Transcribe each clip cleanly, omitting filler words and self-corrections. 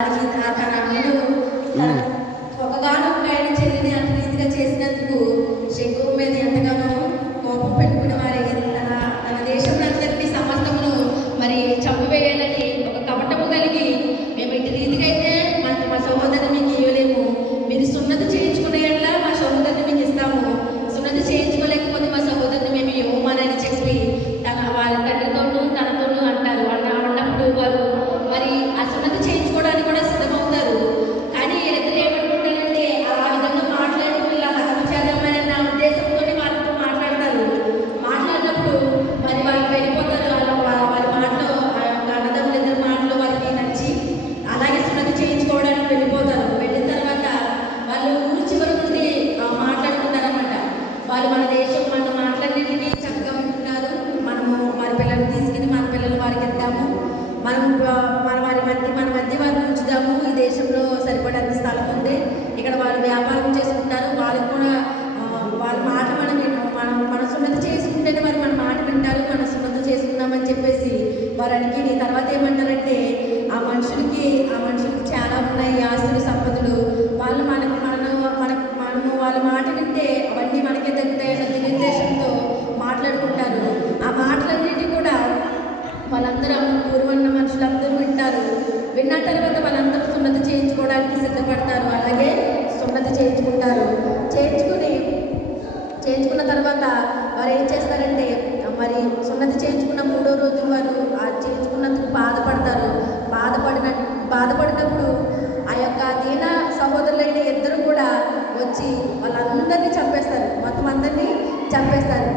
తన అన్నలు ఒకగానొక ఆయన చెల్లిని అంత రీతిగా చేసినందుకు శకువు మీద ఎంతగానో కోపం పెట్టుకుని వారి తన దేశంలో అందరినీ సమస్తమును మరి చంపివేయాలని ఒక కపటము కలిగి మేము ఇటు రీతిగా అయితే మా సహోదరుని మీకు ఇవ్వలేము, మీరు సున్నతి చేయించుకునేలా మా సహోదరుని మీకు ఇస్తాము, సున్నతి చేయించుకోలేకపోతే మా సహోదరుని మేము ఇవ్వమని చెప్పి వాళ్ళ తండ్రితోనూ తనతోనూ అంటారు. అన్నప్పుడు వారు మరి ఆ సున్నతి చేయించుకోవడానికి కూడా సిద్ధమవుతారు. కానీ వీళ్ళిద్దరు ఏమనుకుంటారంటే ఆ విధంగా మాట్లాడి ఇలా హతం చేద్దామని నా ఉద్దేశంతో వాళ్ళతో మాట్లాడతారు. మాట్లాడినప్పుడు మరి వాళ్ళు వెళ్ళిపోతారు. వారి మాటలో అన్నదమ్ములు ఇద్దరు మాటలు వారికి నచ్చి అలాగే సున్నతి చేయించుకోవడానికి వెళ్ళిపోతారు. వెళ్ళిన తర్వాత వాళ్ళు ఊరి చివరి నుండి మాట్లాడుకుంటారన్నమాట. వాళ్ళు మన దేశం మన మాటలన్నింటినీ చక్కగా ఉంటున్నారు, మనము వారి పిల్లల్ని తీసుకుని మన పిల్లలు వారికి ఇద్దాము, మనం మన మధ్య వారిని ఉంచుదాము, ఈ దేశంలో సరిపడేంత స్థలం ఉంది, ఇక్కడ వాళ్ళు వ్యాపారం చేసుకుంటారు, వాళ్ళకి కూడా వాళ్ళ మాట మన సున్నతి చేసుకుంటేనే వారు మన మాట వింటారు, మన సున్నతి చేసుకుందామని చెప్పేసి వారు అడిగి తర్వాత ఏమంటారంటే ఆ మనుషులకి చాలా ఉన్నాయి ఆస్తులు సంపదలు, వాళ్ళు మనము వాళ్ళ మాట వింటే అవన్నీ మనకే తగ్గుతాయన్న దురుద్దేశంతో మాట్లాడుకుంటారు. ఆ మాటలన్నిటి కూడా వాళ్ళందరూ పూర్వన్న మనుషులందరూ వింటారు. విన్న తర్వాత వాళ్ళందరూ సున్నతి చేయించుకోవడానికి సిద్ధపడతారు. అలాగే సున్నతి చేయించుకుంటారు. చేయించుకున్న తర్వాత వారు ఏం చేస్తారంటే మరి సున్నతి చేయించుకున్న 3వ రోజు వారు ఆ చేయించుకున్నందుకు బాధపడతారు. బాధపడినప్పుడు ఆ యొక్క దీన సహోదరులైన ఇద్దరు కూడా వచ్చి వాళ్ళందరినీ చంపేస్తారు. మొత్తం అందరినీ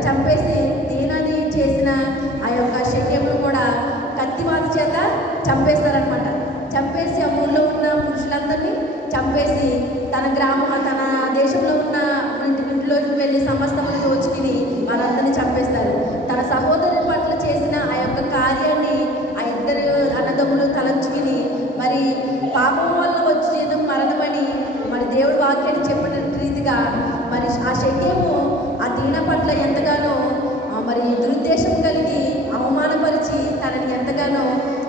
చంపేసి దీనాన్ని చేసిన ఆ యొక్క శక్యమును కూడా కత్తివాత చేత చంపేస్తారనమాట. చంపేసి ఆ ఊళ్ళో ఉన్న పురుషులందరినీ చంపేసి తన దేశంలో ఉన్న ఇంటిలోకి వెళ్ళి సమస్తమును దోచుకుని వాళ్ళందరినీ చంపేస్తారు. తన సహోదరుని పట్ల చేసిన ఆ యొక్క కార్యాన్ని ఆ ఇద్దరు అన్నదమ్ములు తలంచుకుని మరి పాపం వల్ల వచ్చేది మరణమని మరి దేవుడి వాక్యాన్ని చెప్పిన రీతిగా మరి ఆ శక్యము ఆ దీన పట్ల ఎంతగానో మరి దురుద్దేశం కలిగి అవమానపరిచి తనని ఎంతగానో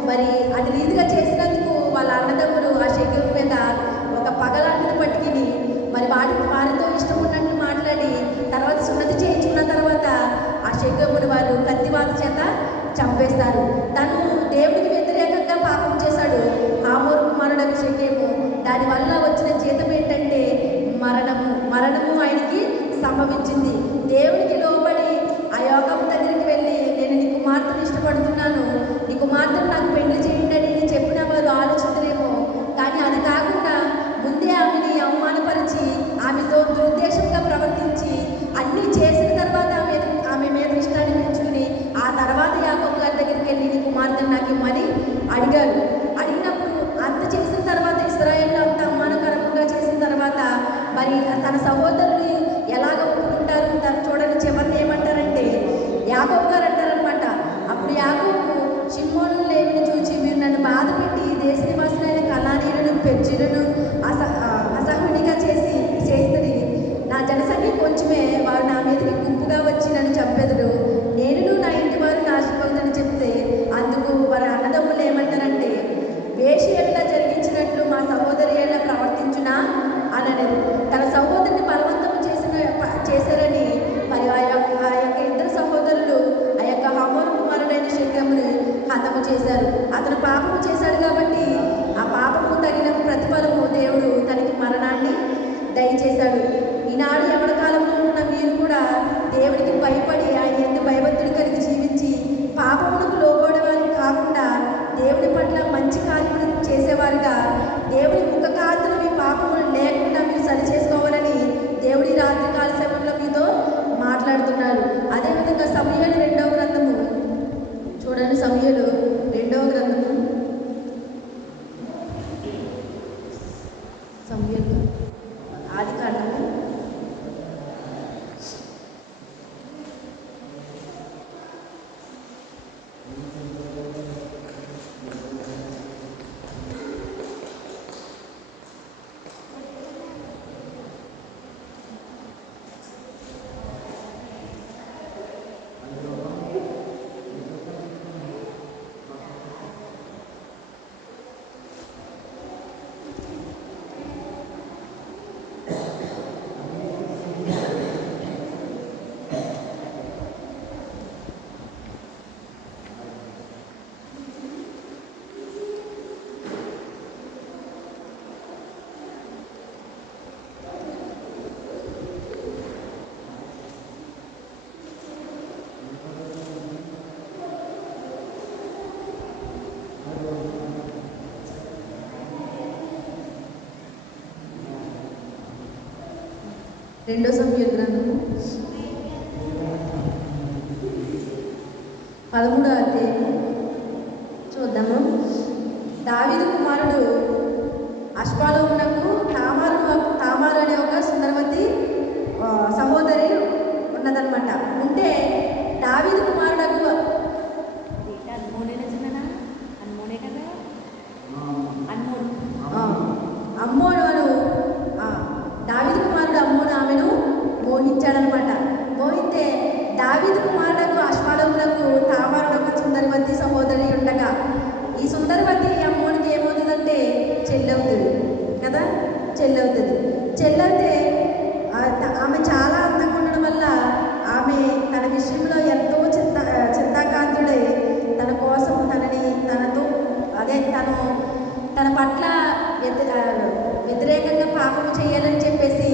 మరి అది రీతిగా చేసినందుకు వాళ్ళ అన్నదమ్ములు ఆ శక్యం మీద ఒక పగలాంటిని పట్టుకుని మరి వారితో ఇష్టం ఉన్నట్లు మాట్లాడి తర్వాత సున్నతి చేయించుకున్న తర్వాత ఆ శక్యముని వారు కత్తివాత చేత చంపేస్తారు. తను దేవుడికి వ్యతిరేకంగా పాపం చేశాడు హామోరు కుమారుడకు శక్యము. దానివల్ల వచ్చిన జీతం ఏంటంటే మరణము ఆయనకి సంభవించింది. దేవునికి లోబడి ఆ యోగం దగ్గరికి వెళ్ళి నేను నీ కుమార్తెను ఇష్టపడుతున్నాను, నీ కుమార్తెను నాకు పెళ్లి చేయండి అని చెప్పిన వారు ఆలోచించలేమో. కానీ అది కాకుండా ముందే ఆమెని అవమానపరిచి ఆమెతో దురుద్దేశంగా ప్రవర్తించి అన్నీ చేసిన తర్వాత ఆమె మీద ఇష్టాన్ని పెంచుకుని ఆ తర్వాత యాకోబు గారి దగ్గరికి వెళ్ళి నీ కుమార్తెను నాకు ఇమ్మని అడిగారు. అడిగినప్పుడు అంత చేసిన తర్వాత ఇశ్రాయేలులో అంత అవమానకరంగా చేసిన తర్వాత మరి తన సహోదరులు ఎలాగ ఒప్పుకుంటారు చూడని చివరిని ఏమంటారంటే యాకోబు గారు అంటారనమాట. అప్పుడు యాకోబు షిమ్మోను లేవిని చూచి మీరు నన్ను బాధ పెట్టి దేశ నివాసులైన కనానీయులను పెర్జీయులను అసహ్యునిగా చేస్తుంది. నా జనసంఖ్య కొంచెమే, వారు నా మీదకి గుంపుగా వచ్చి నన్ను చంపెదరు, నేను నా ఇంటి వారు నాశపోతుందని చెప్తే అందుకు వారి అన్నదమ్ములు ఏమంటారంటే వేషి ఎట్లా జరిగించినట్లు మా సహోదరి ఎలా ప్రవర్తించునా అనని తన సహోదరిని బలవంతం చేశారని మరి ఆ యొక్క ఇద్దరు సహోదరులు ఆ యొక్క హమోరు కుమారుడైన శక్యముని హతము చేశారు. అతను పాపము చేశాడు కాబట్టి ఆ పాపము తగిన ప్రతిఫలము దేవుడు తనకి మరణాన్ని దయచేశాడు. ఈనాడు ఎవరి కాలంలో ఉన్న మీరు కూడా దేవుడికి భయపడి ఆయన ఎందుకు భయభక్తులు కలిగి జీవించి పాపములకు లోబడేవారు కాకుండా దేవుడి పట్ల మంచి కార్యములు చేసేవారుగా దేవుడి ముఖ కాంతులు మీ పాపములు లేకుండా మీరు సరి చేసుకోవాలని దేవుడి రాత్రికాల సమయంలో మీతో మాట్లాడుతున్నారు. అదేవిధంగా సమూయేలు 2వ గ్రంథము చూడండి. సమూయేలు 2వ గ్రంథము సమూయేలు ఆదికాండము 2 రెండో సమూయేలు గ్రంథము 13వ అధ్యాయము చూద్దాము. దావీదు కుమారుడు అష్బాలోమునకు తామారు అనే ఒక సుందరవతి సహోదరి ఉన్నదన్నమాట. ఉంటే దావీదు కుమారుడు అమ్మోను దావీదు కుమారుడు అమ్మోను ఆమెను మోహించాడనమాట. మోహితే దావీదు కుమారుడు అష్బాలోమునకు తామారు ఒక సుందరవతి సహోదరి ఉండగా, ఈ సుందరవతి అమ్మోనికి ఏమవుతుందంటే చెల్లవుతుంది కదా, చెల్లవుతుంది. చెల్లైతే ఆమె చాలా అందంగా ఉండడం వల్ల ఆమె తన విషయంలో ఎంతో చింతాకాంతుడై తన కోసం తన పట్ల వ్యతిరేకంగా పాపం చేయాలని చెప్పేసి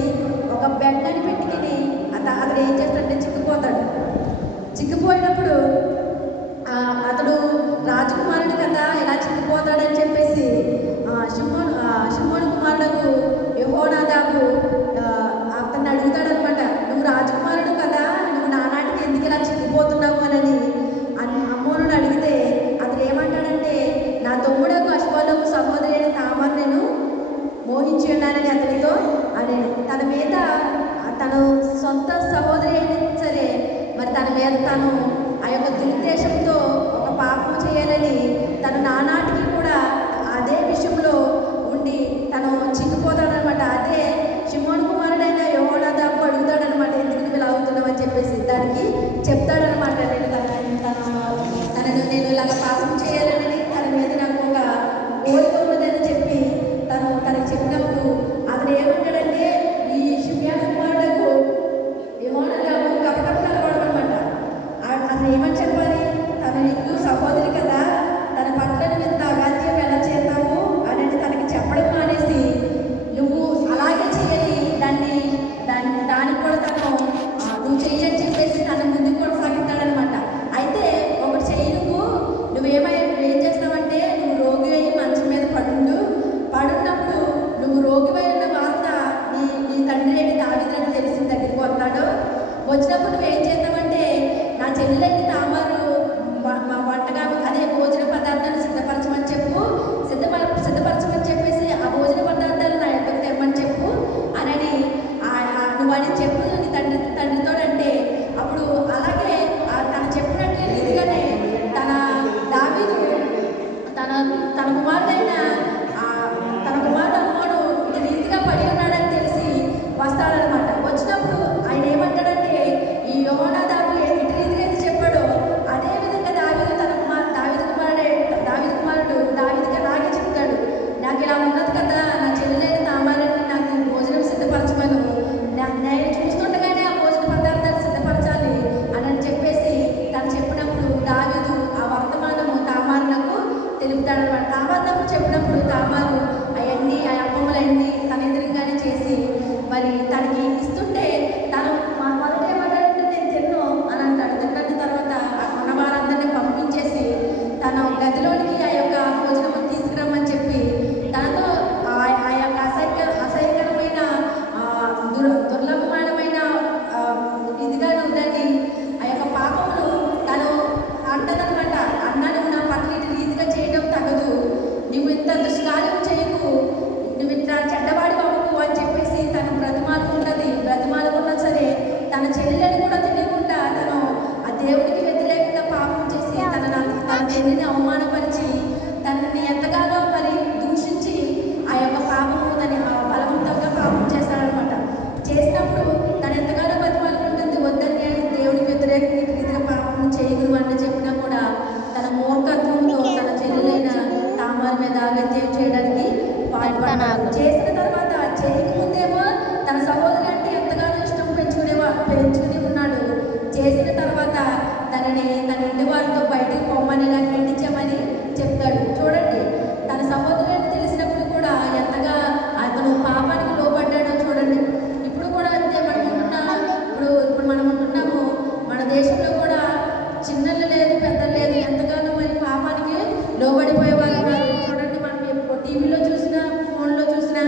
ఒక బెడ్డని పెట్టుకుని అతడు ఏం చేస్తాడంటే చిక్కిపోయినప్పుడు అతడు రాజకుమారుడు కదా, ఇలా చిక్కిపోతాడని చెప్పేసి షిమ్మోను కుమారుడు యెహోనాదాబు అతన్ని అడుగుతాడనమాట. నువ్వు రాజకుమారుడు కదా, నువ్వు నానాటికి ఎందుకు ఇలా చిక్కిపోతున్నావు అని అమ్మోనుని అడిగితే అతను ఏమంటాడంటే, నా తమ్ముడకు అష్బాలోము సహోదరి అయిన తామారు నేను మోహించి ఉన్నానని అతనితో అని తన మీద తను సొంత సహోదరి అయినా సరే మరి తన మీద తను ఆ యొక్క దురుద్దేశంతో ఒక పాపం చేయాలని తను నానాటికి కూడా అదే విషయంలో ఉండి తను చిక్కిపోతాడనమాట. అదే షిమ్మోను కుమారుడైన యెహోనాదాబు అడుగుతాడనమాట, ఎందుకు నువ్వు ఇలా అవుతున్నావు అని చెప్పేసి దానికి చెప్తాడనమాట. తనను నేను ఇలాగ పాపం చేయాలని తన మీద నాకు ఒక కోరిక ఉన్నదని చెప్పి తనకు చెప్పినప్పుడు అతను ఏమంటాడంటే, ఈ షిమ్యోను కుమారుడకు యెహోనాదాబు కపటం కలవడమన్నమాట. అతను ఏమని చెప్పాలి, తను నీకు సహోదరి కదా, తన పట్ల నువ్వు ఇంత అగాధ్యం ఎలా చేస్తావు అని తనకి చెప్పడం మానేసి నువ్వు అలాగే చేయాలి దానికి కూడా తను నువ్వు చెయ్యని చెప్పేసి తన ముందుకు కొనసాగిస్తాడనమాట. అయితే ఒకటి చెయ్యి, నువ్వేం చేస్తావంటే నువ్వు రోగి అయ్యి మంచం మీద పడున్నప్పుడు నువ్వు రోగివై ఉన్న వార్త నీ తండ్రి అయిన దావీదుకు తెలిసిన దగ్గరికి వస్తాడు. వచ్చినప్పుడు నువ్వేం చేస్తావంటే, నా చెల్లెలైన తామారు మా వంటగా అదే భోజన పదార్థాలు సిద్ధపరచమని చెప్పేసి ఆ భోజన పదార్థాలు నా ఎంతకు తెమ్మని చెప్పు అని నువ్వు అని చెప్పు నీ తండ్రితో అంటే, అప్పుడు అలాగే తను చెప్పినట్లే రీతిగానే దావీదు తన కుమారుడైన తన కుమారుడు అమ్మోను ఈ రీతిగా పడి ఉన్నాడని తెలిసి వస్తాడనమాట. వచ్చినప్పుడు ఆయన ఏమంటాడంటే, ఈ యెహోనాదాబు ఇటు రీతిగా అయితే చెప్పాడో అదే విధంగా దావీదు కుమారుడు దావీదుకి అలాగే చెప్తాడు. నాకు ఇలా ఉన్నది కదా, నా చెల్లెలైన తామారని నాకు భోజనం సిద్ధపరచమను, నేను చూస్తుండగానే ఆ భోజన పదార్థాలు సిద్ధపరచాలి అని చెప్పేసి తను చెప్పినప్పుడు దావీదు ఆ వర్తమానము తామారునకు తెలుపుతాడనమాట. తామారునకు చెప్పినప్పుడు తామారు అవన్నీ ఆ అప్పములన్నీ తన ఎదురుగానే చేసి మరి తనకి ఇస్తుంటే తను మొదట ఏమంటాడంటే నేను తిన్ను అని అంటాడు. తిన్న తర్వాత ఉన్న వారందరినీ పంపించేసి తన గదిలోనికి ఆ యొక్క భోజనం తీసుకురమ్మని చెప్పి తనతో ఆ యొక్క అసహ్యకరమైన దుర్లభమైన ఇదిగా ఉందని ఆ యొక్క పాపమును తను అంటదనమాట. అన్న నువ్వు నా పట్ల ఇటు రీతిగా చేయడం తగదు, నువ్వు ఇంత దుష్కార్యం చేయకు, నువ్వు ఇంత చెడ్డవాడి అవ్వకు అని చెప్పేసి తను బ్రతిమాలుకున్నా సరే తన చెల్లెని కూడా తెలియకుండా తను ఆ దేవుడికి వ్యతిరేకంగా పాపం చేసి తన చెల్లిని అవమానపరిచి తనని ఎంతగానో మరి దూషించి ఆ యొక్క పాపము బలవంతంగా పాపం చేస్తాడనమాట. చేసినప్పుడు తను ఎంతగానో బతిమాలుకుంటుంది, వద్దని దేవుడికి వ్యతిరేకంగా రీతిగా పాపం చేయగురు అని చెప్పినా కూడా తన మూర్ఖత్వంతో తన చెల్లెలైన తామారు మీద ఆగత్యం చేయడానికి పాల్పడ్డాడు. చేసిన తర్వాత చేయకముందేమో తన సహోదరి అంటే ఎంతగానో ఇష్టం పెంచుకుని ఉన్నాడు. చేసిన తర్వాత తన ఇంటి వారితో బయటకు పొమ్మని నాకు ఎండించామని చెప్తాడు. చూడండి, తన సహోదరి అని తెలిసినప్పుడు కూడా ఎంతగా అతను పాపానికి లోబడ్డాడో చూడండి. ఇప్పుడు కూడా అంతే. ఇప్పుడు మనం ఉంటున్నాము, మన దేశంలో కూడా చిన్నలు లేదు పెద్దలు లేదు, ఎంతగానో మరి పాపానికి లోబడిపోయే వాళ్ళు చూడండి. మనం టీవీలో చూసినా ఫోన్లో చూసినా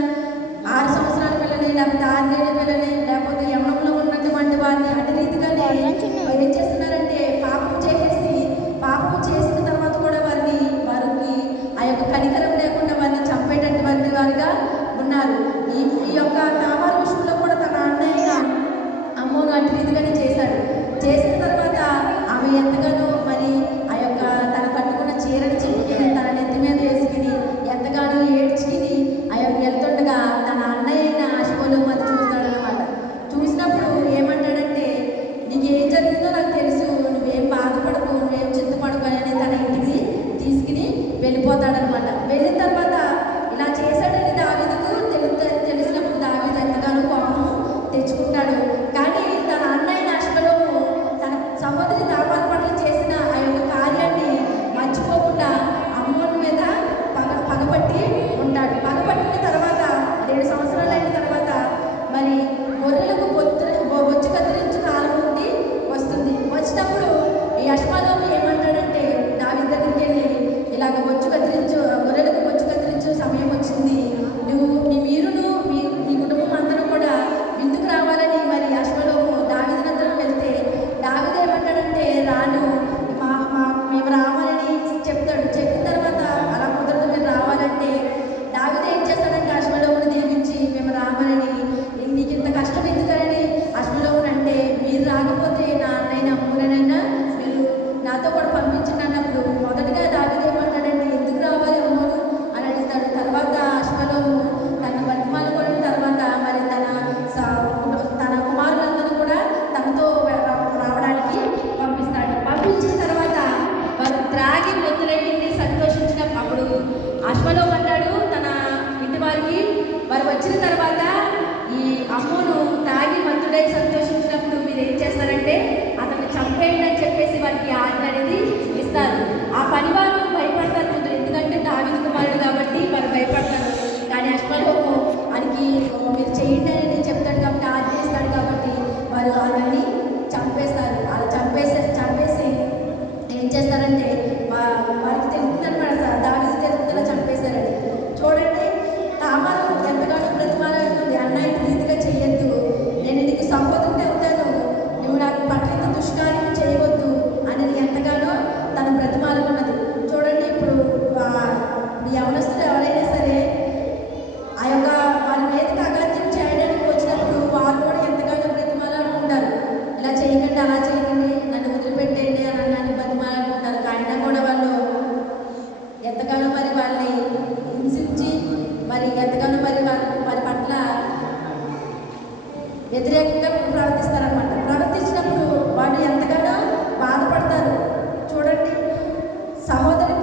వారు వచ్చిన తర్వాత ఈ అమ్మోను తాగి మంతుడై సంతోషించినప్పుడు మీరు ఏం చేస్తారంటే అతన్ని చంపేయండి అని చెప్పేసి వారికి ఆజ్ఞ అనేది ఇస్తారు. ఆ పనివారు భయపడతారు ముందు, ఎందుకంటే దావీదు కుమారుడు కాబట్టి వారు భయపడతారు. కానీ అష్మలోము వారికి మీరు చేయండి అని చెప్తాడు కాబట్టి ఆజ్ఞ ఇస్తాడు కాబట్టి వారు అతన్ని చంపేస్తారు. అలా చంపేసి ఏం చేస్తారంటే వారికి తెలుస్తుందన్నమాట, దావీదు తెలుస్తుందా చంపేశారని. చూడండి, తామారు ఎంతగానో బ్రతిమాలాడుతుంది, అన్న ఈ రీతిగా చెయ్యొద్దు, నేను నీకు సహోదరుని అవుతాను, నువ్వు నాకు పట్ల దుష్కార్యం చేయవద్దు అని ఎంతగానో తన బ్రతిమాలుకున్నది. చూడండి, ఇప్పుడు యవనస్తులు ఎవరైనా సరే ఆ యొక్క వారి మీదకి అగాధ్యం చేయడానికి వచ్చినప్పుడు వారు కూడా ఎంతగానో బ్రతిమాలాడుకుంటారు, ఇలా చేయకండి, అలా చేయకండి, నన్ను వదిలిపెట్టేయండి అని నన్ను బ్రతిమాలాడుకుంటారు. అయినా కూడా వాళ్ళు ఎంతగానో మరి వాళ్ళని హింసించి మరి ఎంతగానో మరి వారి పట్ల వ్యతిరేకంగా ప్రవర్తిస్తారనమాట. ప్రవర్తించినప్పుడు వాళ్ళు ఎంతగానో బాధపడతారు. చూడండి, సహోదరి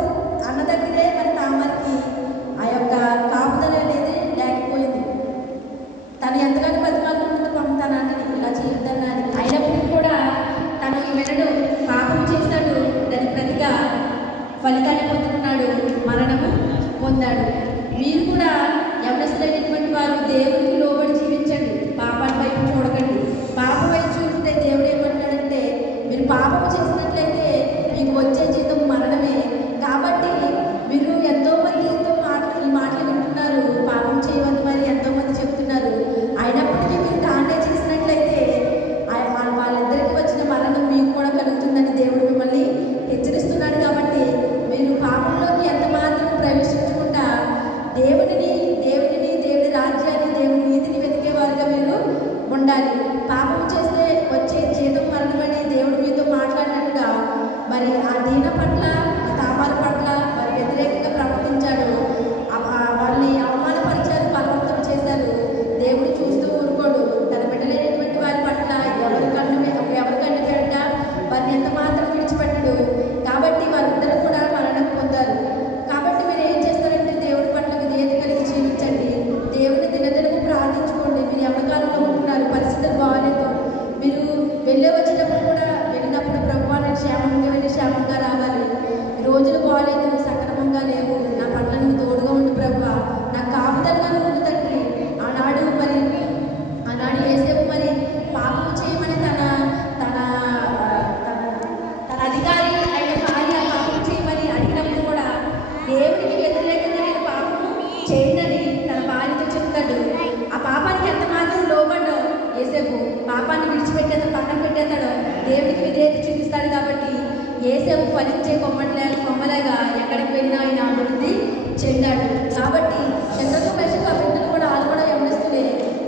అన్న దగ్గరే మరి తామరికి ఆ యొక్క కాపుదల అనేది లేకపోయింది. తను ఎంతగానో బతిమాలుకుంటుందో పంపుతాను అన్నది, ఇలా చేయొద్దన్నా అని. అయినప్పటికీ కూడా తను వినడు, పాపం చేస్తాడు, దాని ప్రతిగా ఫలితాన్ని పొందుకున్నాడు, మరణము పొందాడు. మీరు కూడా యవనస్తులైనటువంటి వారు దేవుడికి లోబడి జీవించండి, పాపాల వైపు చూడకండి. పాపం వైపు చూస్తే దేవుడు ఏమంటాడంటే మీరు పాపం చేసినట్లయితే మీకు వచ్చే జీతం మరణమే. కాబట్టి మీరు ఎంతోమందితో ఈ మాటలు వింటున్నారు, పాపం చేయవద్దు మరి ఎంతోమంది చెప్తున్నారు. అయినప్పటికీ మీరు దాన్నే చేసినట్లయితే వాళ్ళిద్దరికి వచ్చిన మరణం మీకు కూడా కలుగుతుందని దేవుడు మిమ్మల్ని హెచ్చరిస్తున్నాడు. కాబట్టి మీరు పాపంలోకి ఎంత మాత్రం ప్రవేశించకుండా దేవుడి రాజ్యాన్ని, దేవుడి నీతిని వెతికేవారుగా మీరు ఉండాలి. పాపం చేస్తే వచ్చే జీతం మరణమని దేవుడు మీతో మాట్లాడినట్టుగా మరి ఆ దీన పట్ల, తామారు పట్ల వారి వ్యతిరేకంగా ప్రవర్తించాడు, వాళ్ళని అవమానపరిచారు, బలవంతం చేశారు. దేవుడు చూస్తూ ఊరుకోడు. తన బిడ్డలైనటువంటి వారి పట్ల ఎవరి కన్ను పెట్ట వారిని ఎంత మాత్రం విడిచిపెట్టడు. కాబట్టి వారిద్దరూ కూడా మరణం పొందారు. కాబట్టి మీరు ఏం చేస్తారంటే దేవుడి పట్ల విధేయత కలిగి జీవించండి, దేవుని దినదినము ప్రార్థించుకోండి. మీరు ఎవరికాలంలో ఉంటున్నారు, పరిస్థితులు బాగాలేదు, మీరు వెళ్ళే వచ్చేటప్పుడు కూడా వెళ్ళినప్పుడు ప్రభువా నేను క్షేమంగా వెళ్ళి క్షేమంగా రావాలి, రోజులు బాగాలేదు, సక్రమంగా లేవు, నా పట్ల నువ్వు తోడుగా ఉండు ప్రభువా, నాకు కాపుదలుగా ఉండు తండ్రి. ఆనాడు యేసేపు మరి పాపం చేయమని తన అధికారి అయిన భార్య పాపం చేయమని అడిగినప్పుడు కూడా దేవుడికి వ్యతిరేకంగా నేను పాపము చేయనని తన భార్యతో చెప్తాడు. ఆ పాపానికి ఎంత మాత్రం లోబడ్డో యేసేపు పాపాన్ని విడిచిపెట్టేదో పక్కన పెట్టేస్తాడో దేవుడికి విధేయత చూపిస్తాడు. కాబట్టి యేసేపు ఫలించే కొమ్మలాగా ఎక్కడికి వెళ్ళినా ఆయన అభివృద్ధి చెందాడు. కాబట్టి శత్రుత్వ మెషకు ఆ వ్యక్తులు కూడా వాళ్ళు కూడా యవనస్తులే,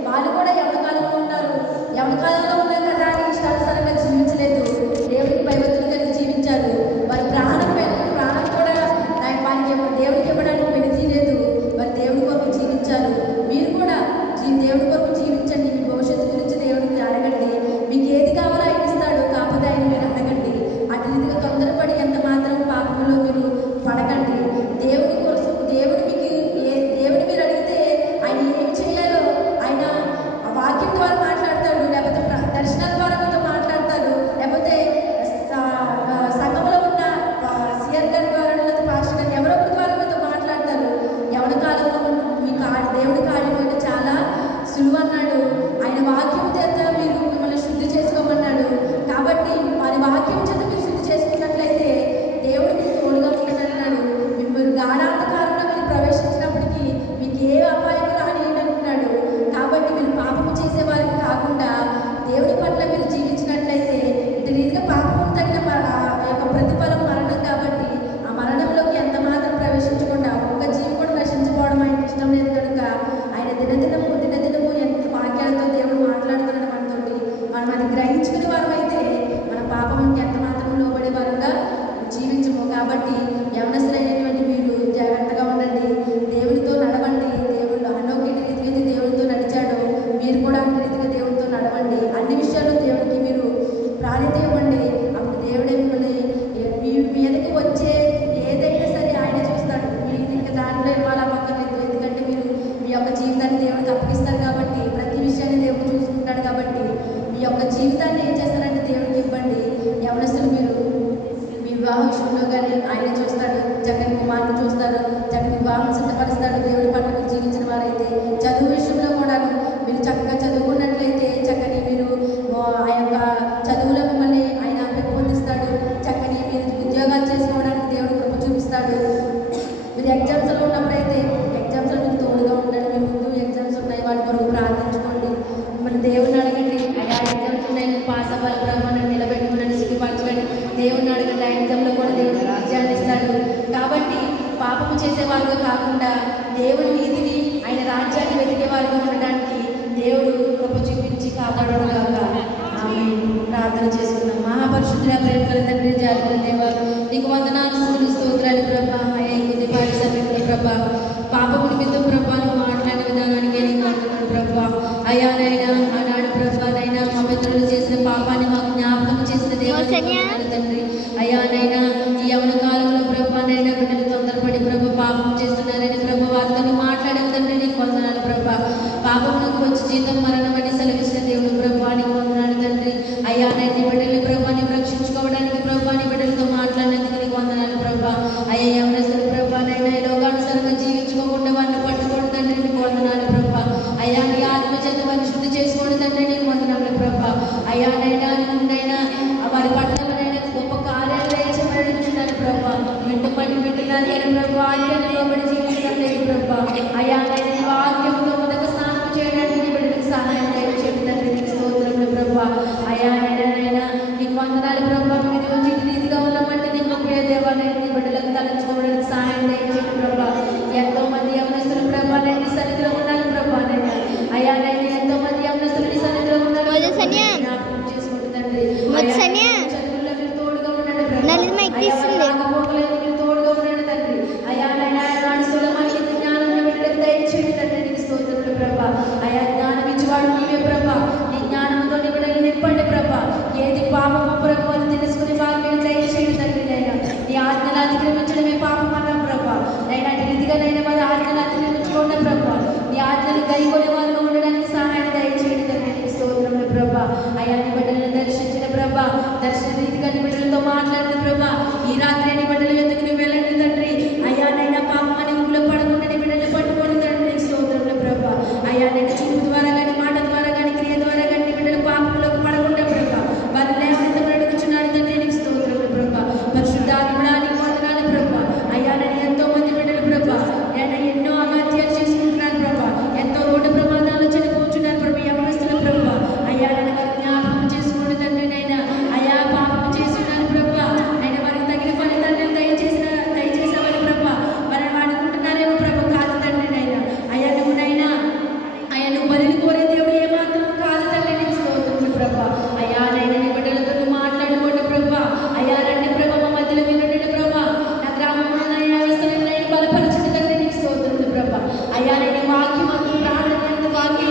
వాళ్ళు కూడా యవన కాలంలో ఉన్నారు. యవన కాలంలో ఉన్నారు కదా అని ఇష్టానుసారంగా జీవించలేదు, దేవుడికి భయభక్తులు కలిగి జీవించారు. వారి ప్రాణం కూడా వారికి దేవుడికి ఇవ్వడానికి వెనుతీయలేదు, వారి దేవుడి కొరకు జీవించారు. మీరు కూడా దేవుడి కొరకు జీవించండి, మీ భవిష్యత్తు గురించి దేవుడికి అడగండి, మీకు ఏది కావాలో ఆయన ఇస్తాడు, కాకపోతే ఆయన మీరు అడగండి. అటు రీతిగా తొందరపడి ఎంత మాత్రం పాపంలో మీరు పడకండి. దేవుడి కోసం దేవుడు మీరు అడిగితే వారైతే చదువు విషయంలో కూడాను మీరు చక్కగా చదువుకున్నట్లయితే చక్కని మీరు ఆ యొక్క చదువులో మిమ్మల్ని ఆయన పెంపొందిస్తాడు. చక్కని మీరు ఉద్యోగాలు చేసుకోవడానికి దేవుడు కృప చూపిస్తాడు. మీరు ఎగ్జామ్స్లో ఉన్నప్పుడైతే ఎగ్జామ్స్లో మీకు తోడుగా ఉంటాడు. మీ ముందు ఎగ్జామ్స్ ఉన్నాయి, వాటి కొరకు ప్రార్థించుకోండి. మన దేవుడిని అడగండి, అయ్యా ఎగ్జామ్స్ ఉన్నాయి, నేను పాస్ అవ్వాలి ప్రభు, నన్ను నిలబెట్టుకున్నాను, సిగ్గుపరచకండి. దేవుడిని అడగండి, ఆ ఎగ్జామ్లో కూడా దేవుడు విజయాన్ని ఇస్తాడు. కాబట్టి పాపము చేసేవారుగా కాకుండా దేవుడి నీతిని ఆయన రాజ్యాన్ని వెతికేవారుగా ఉండడానికి దేవుడు కృప చూపించి కాపాడడుగాక. ఆమె ప్రార్థన చేసుకున్నాం. మహాపరిశుద్ధుడా, ప్రేమ గల తండ్రి, జాగ్రత్త దేవా, నీకు వందనాలు స్తుతులు స్తోత్రాలు ప్రభా. అయ్యా ఈ కొద్ది పాటి సమయంలో ప్రభా పాపము నిమిత్తం ప్రభా నువ్వు మాట్లాడే విధానానికి నీకు వందనాలు ప్రభా. అయ్యానైనా ఆనాడు ప్రభానైనా మా పితరులు చేసిన పాపాన్ని మాకు జ్ఞాపకం చేసిన దేవుడు తండ్రి. అయ్యానైనా ఈ యవన కాలంలో ప్రభానైనా బిడ్డలు తొందరపడి ప్రభు పాపం చేస్తున్నారని ప్రభు వారితో మాట్లాడే తండ్రి నీకు వందనాలు ప్రభా. పాపమునకు వచ్చి జీతం మరణం అని సెలవిసిన దేవుడు ప్రభా నీకు వందనాలు తండ్రి. అయ్యానైనా బిడ్డలు ప్రభాని రక్షించుకోవడానికి ప్రభాని బిడ్డలతో మాట్లాడినందుకు నీకు వందనాలు ప్రభా. అయ్యా యవనస్తులు ప్రభానైనా ఈ లోకానుసారంగా జీవించుకోకుండా వారిని పట్టుకోండి తండ్రి నీకు వందనాలు ప్రభా. అయ్యా నీ ఆత్మచేత వారిని శుద్ధి చేసుకోండి తండ్రి నీకు వందనాలు ప్రభా. అయ్యానైనా నుండైనా వారి పట్టణంలోనైనా గొప్ప కార్యాలు దయచేయమని ప్రభా. వింటున్నారు ప్రభా, లోబడి జీవించడం లేదు ప్రభా. అయ్యానైనా నీ వాక్యంతో మొదట స్నానం చేయడానికి బిడ్డలకు సహాయం దయచేయండి తండ్రి నీకు స్తోత్రములు ప్రభా. అయ్యానైనా నీకు వందనాలు ప్రభా. మీరు రోజు రీతిగా ఉన్నామంటే నీకు ప్రియ దేవాలయాన్ని బిడ్డలకు తలంచుకోవడానికి సహాయం దయచేయండి ప్రభా. ఎంతో మంది యవనస్తులు ప్రభా నీ సన్నిధిలో ఉన్నారు ప్రభా. అయ్యానైనా ఎంతో మంది యవనస్తులు నీ సన్నిధిలో ఉన్నారు జ్ఞాపకం చేసుకుంటు తండ్రి. చదువుల్లో మీరు తోడుగా ఉండండి ప్రభా. మీరు తోడుగా ఉండండి తండ్రి. అయ్యానైనా నాడు సులభానికి జ్ఞానం బిడ్డలకు దయచేయండి తండ్రి నీకు స్తోత్రములు ప్రభా. అయ్యా జ్ఞానం ఇచ్చేవాడు నీవే ప్రభా. నీ జ్ఞానంతో నీ బిడ్డలు నింపండి ప్రభా. ఏది పాపము ప్రభు అని తెలుసుకుని వాక్యం దయచేయండి తండ్రి. నైనా నీ ఆజ్ఞలు అతిక్రమించడమే పాపం అన్నా ప్రభా. నైనా రీతిగా నైనా వారి ఆజ్ఞలు అతిక్రమించుకోండి ప్రభా. నీ ఆజ్ఞలు గైకొనే వారిగా ఉండడానికి సహాయం దయచేయండి తండ్రి నీకు స్తోత్రములు ప్రభా. అయ్యా నీ బిడ్డలను దర్శించిన ప్రభా, దర్శన రీతిగా నీ బిడ్డలతో మాట్లాడిన ప్రభా. ఈ రాత్రి నీ బిడ్డలు ఎందుకు నువ్వు వెళ్ళండి తండ్రి. అయ్యానైనా పాపమని ఊళ్ళో పడకుండా నీ బిడ్డలు పట్టుకోండి తండ్రి నీకు స్తోత్రములు ప్రభా. అయ్యానైనా చూపు ద్వారా కానీ మాట ద్వారా కానీ క్రియ ద్వారా కానీ నీ బిడ్డలు పాపంలోకి పడకుండా ప్రభా. వారు లేవనెత్తమని అడుగుచున్నాడు తండ్రి నీకు స్తోత్రములు ప్రభా. పరిశుద్ధాత్ముడా నీకు వందనాలు ప్రభా. అయ్యానైనా ఎంతో మంది బిడ్డలు ప్రభా ఎన్నో అమాత్యాలు చేసుకుంటున్నారు ప్రభా. ఎంతో రోడ్డు ప్రమాదాలు చనిపోతున్నారు ప్రభా యవనస్తుల ప్రభా. అయ్యానైనా వారి జ్ఞాపకం చేసుకోండి తండ్రి. నైనా అయ్యా పాపం చేస్తున్నారు ప్రభా. అయినా వారికి తగిన ఫలితాన్ని దయచేసేవారు ప్రభా. వారిని వాడుకుంటున్నారేమో ప్రభా. కాదు తండ్రి. నైనా అయ్యా నువ్వు బలిని కోరే దేవుడు ఏమాత్రం కాదు తండ్రి నీకు స్తోత్రములు ప్రభా. అయ్యానైనా నీ బిడ్డలతో నువ్వు మాట్లాడుకోండి ప్రభా. అయ్యా రండి ప్రభా, మా మధ్యలో వినండి ప్రభా. నా గ్రామంలో యవనస్తులైనా బలపరచండి తండ్రి నీకు స్తోత్రములు ప్రభా. అయ్యా నేను వాక్యం అందు ప్రార్థన వాక్యం